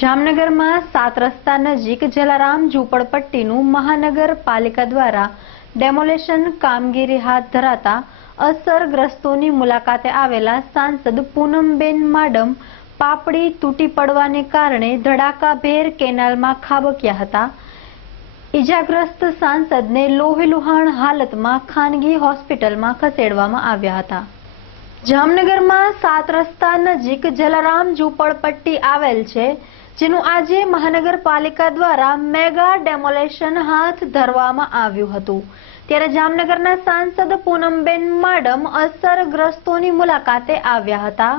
જામનગરમાં 7 રસ્તા નજીક જલારામ ઝૂંપડપટ્ટીનું મહાનગરપાલિકા દ્વારા ડેમોલેશન કામગીરી હાથ ધરાતા અસરગ્રસ્તોની મુલાકાતે આવેલા સાંસદ પૂનમબેન માડમ પાપડી તૂટી પડવાને કારણે ધડાકાભેર કેનાલમાં ખાબક્યા હતા। ઈજાગ્રસ્ત સાંસદને લોહીલુહાણ હાલતમાં ખાનગી હોસ્પિટલમાં ખસેડવામાં આવ્યા હતા। જામનગરમાં 7 રસ્તા નજીક જલારામ ઝૂંપડપટ્ટી આવેલ છે, જેનું આજે મહાનગરપાલિકા દ્વારા મેગા ડેમોલેશન હાથ ધરવામાં આવ્યું હતું। ત્યારે જામનગરના સાંસદ પૂનમબેન માડમ અસરગ્રસ્તોની મુલાકાતે આવ્યા હતા।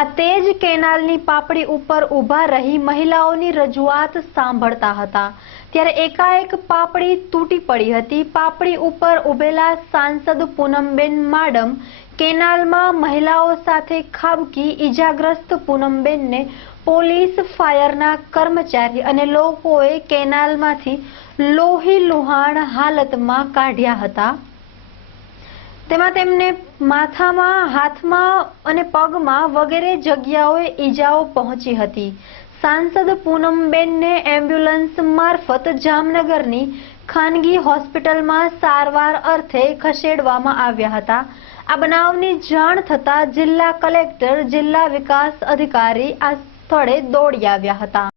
આ તેજ કેનાલની પાપડી ઉપર ઊભા રહી મહિલાઓની રજૂઆત સાંભળતા હતા, ત્યારે એકાએક પાપડી તૂટી પડી હતી। પાપડી ઉપર ઊભેલા સાંસદ પૂનમબેન માડમ કેનાલમાં મહિલાઓ સાથે ખાબકી ઈજાગ્રસ્ત પૂનમબેનને પોલીસ ફાયરના કર્મચારી અને લોકોએ કેનાલમાંથી લોહીલુહાણ હાલતમાં કાઢ્યા હતા। તેમાં તેમને માથામાં, હાથમાં અને પગમાં વગેરે જગ્યાઓએ ઈજાઓ પહોંચી હતી। સાંસદ પૂનમબેનને એમ્બ્યુલન્સ મારફત જામનગરની ખાનગી હોસ્પિટલમાં સારવાર અર્થે ખસેડવામાં આવ્યા હતા। આ બનાવની જાણ થતાં જિલ્લા કલેક્ટર, જિલ્લા વિકાસ અધિકારી આ સ્થળે દોડી આવ્યા હતા।